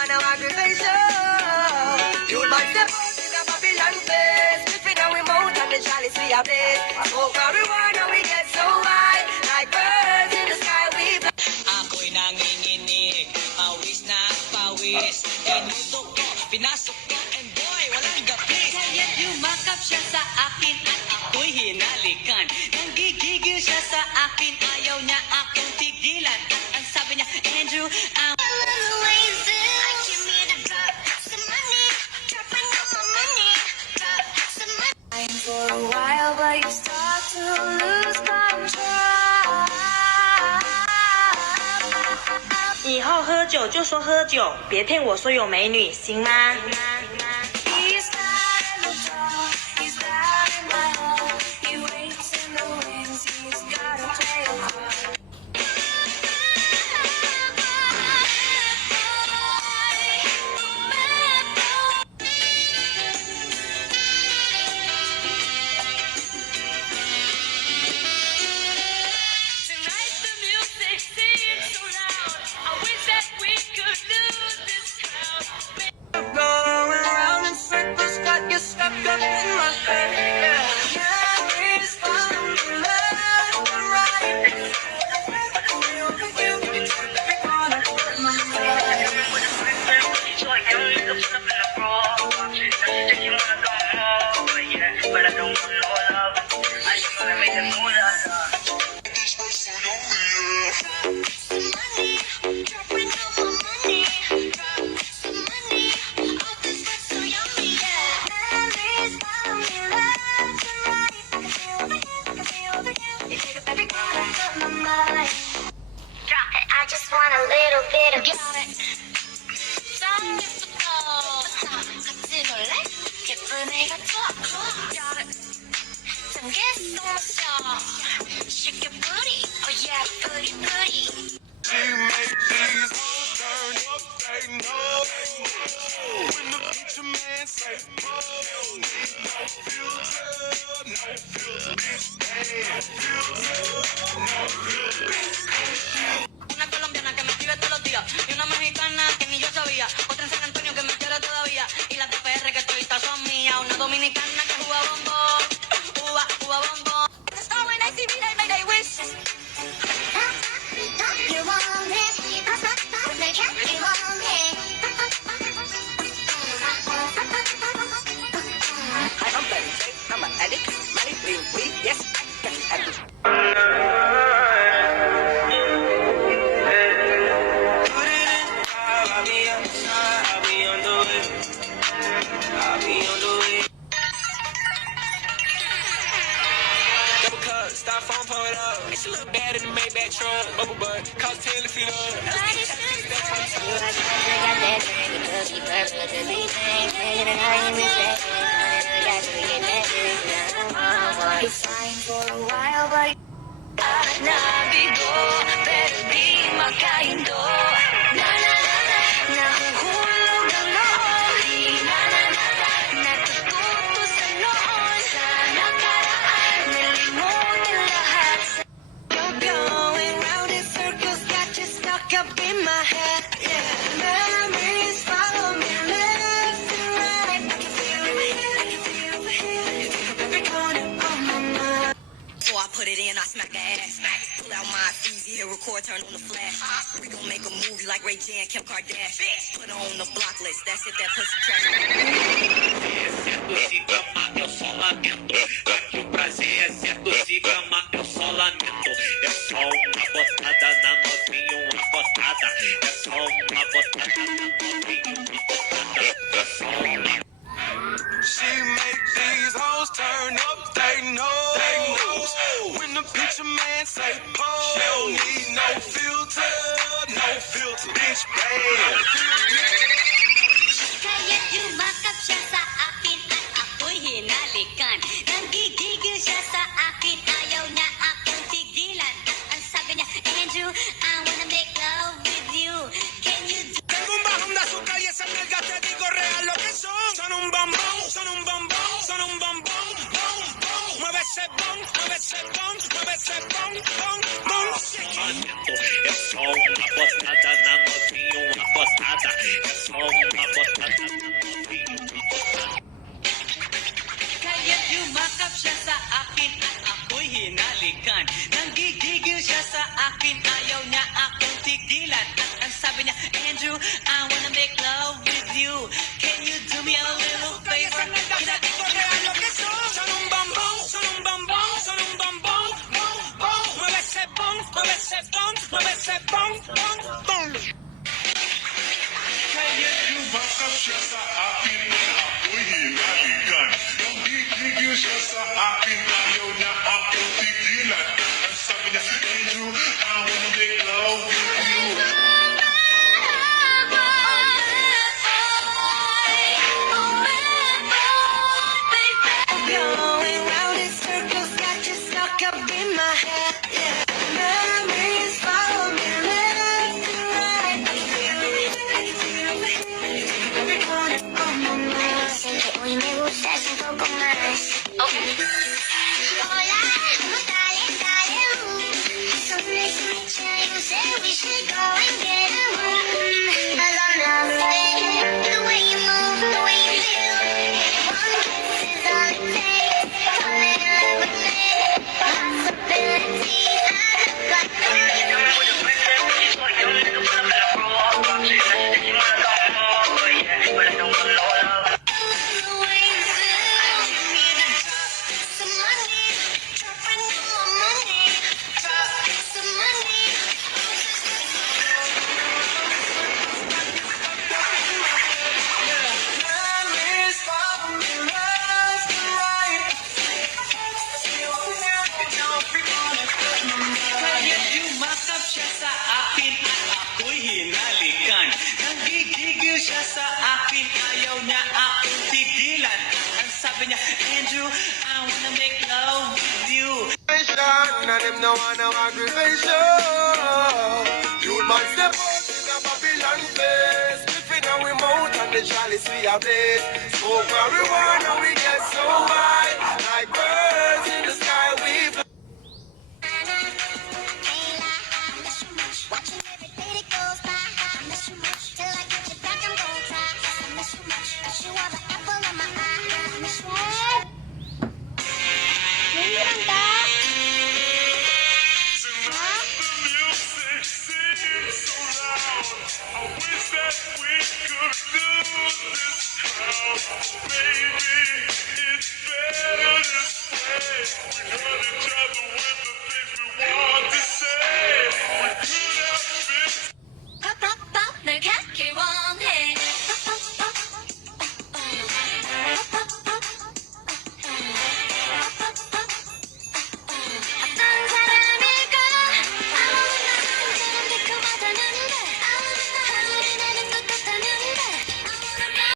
marijuana aggravation. You must step out in a Babylon place. Sniffing our remote and the chalice we are blaze. Smoke marijuana, we get so high. Like birds in the sky, we fly. Ako'y nanginginig, pawis na pawis. Inutok ko, pinasok ka, and boy, walang gapis. Kaya't yumakap siya sa akin at ako'y hinalikan. Nanggigigil siya sa akin, ayaw niya akong tigilan. At ang sabi niya, Andrew, ang For a while, but you start to lose control. 以后喝酒就说喝酒，别骗我说有美女，行吗？ He's not in the door, he's not in my home. He waits in the wings, he's gotta play a part. Tonight the music seems so loud. I wish that we could lose this crowd. Going round in circles, got you stuck up in my head. Yeah. Memories follow me left and right. Every corner of my mind. But I don't want no love. I just wanna make a move. Money, dropping all my money. Some money, all this stuff so yummy, yeah. Memories follow me left and right. I can see over here, I can see over here. You take up every corner of my mind. Drop it, I just want a little bit of it. 짱 예쁘다. 같이 놀래? 예쁜 애가 좋아. Drop it. 잠겼어, 마셔. Shake your booty, oh yeah, booty, booty. She make these hoes turn up, they know. When the preacher man say, oh, need no filter, no filter, bitch, damn, filter, no filter. Una colombiana que me escribe todos los días. Y una mexicana que ni yo sabía. Otra en San Antonio que me quiere todavía. Y las de PR que toditas son mías. Una dominicana que juega bombón. Juega bombón. The star when I see me, they make they wish. You want it, they can't be want it. Hi, I'm Betty J. I'm an addict. Money, lean, weed, yes, I got you. Put it in the vibe, I'll be on the side, I'll be on the way. I'll be on the way. Double cup, styrofoam, pull it up. It's a little bad in the Maybach truck. Bubble butt, cost 10 to feet up. It's fine for a while, but Nabigo, better be makahindo. Na na na na, nahuhulog ang noon. Na na na na, natututo sa noon. Sa nakaraan, nalimutan lahat. You're going round in circles, got you stuck up in my head. Yeah, memories follow me left and right. I can feel over here, I can feel over here. You take up every corner of my mind. So I put it in, I smack the ass. Pull out my easy, hit record, turn on the flash. We gon' make a movie like Ray J and Kim Kardashian. Put her on the block list, that's it, that pussy trash. Se gama, eu só lamento. Que o prazer é certo, se gama, eu só lamento. É só uma botada na novinha, uma botada. É só uma botada na novinha, uma botada. É só uma. She make these hoes turn up, they know. When the preacher man say, oh, she don't need no filter, bitch, bam. kaya't yumakap siya sa akin at ako'y hinalikan. Nanggigigil siya sa akin, ayaw niya akong tigilan. At ang sabi niya, Andrew, I wanna make love with you. Can you do Tengo un bajón de azúcar y esas nalgas te digo real lo que son. Son un bombón, son un bombón, son un bombón, bom, bom. Mueve ese bom, mueve ese bom, mueve ese bom, bom, bom. É só uma botada na novinha, uma botada. botada. É só uma botada na novinha uma botada. Kaya't yumakap siya sa akin at ako'y hinalikan. Nanggigigil siya sa akin, ayaw niya akong tigilan. At ang sabi niya, Andrew, I wanna make love with you. Can you do me a little favor? Son un bombón, son un bombón, son un bombón, bom, bom. Mueve ese bom, mueve ese bom, mueve ese bom, bom, bom. Yumakap siya sa akin at ako'y hinalikan. Nanggigigil siya sa akin, ayaw niya akong tigilan. Ang sabi niya, Andrew, I wanna make love with you. Going round in circles, got you stuck up in my head. Yeah. Memories follow me left and right. I can feel it. Every corner of my mind. Siento hoy me gustas un poco más. Hola, dale, dale, So nice to meet you. You say we should go and get a room. I love it. The way you move, the way you feel. One kiss is all it takes. Fall in love with me. Possibilities. I look like the way you feel. You need to drop some money. Drop I know my money. Drop some money. Memories follow me left and right. Kaya't yumakap siya sa akin at ako'y hinalikan. Nanggigigil siya sa akin, ayaw niya akong tigilan. Ang sabi niya, Andrew, I wanna make love with you. And them no want no aggravation. You man step out in a Babylon face. If in our mouth and the chalice we are blaze. Smoke marijuana.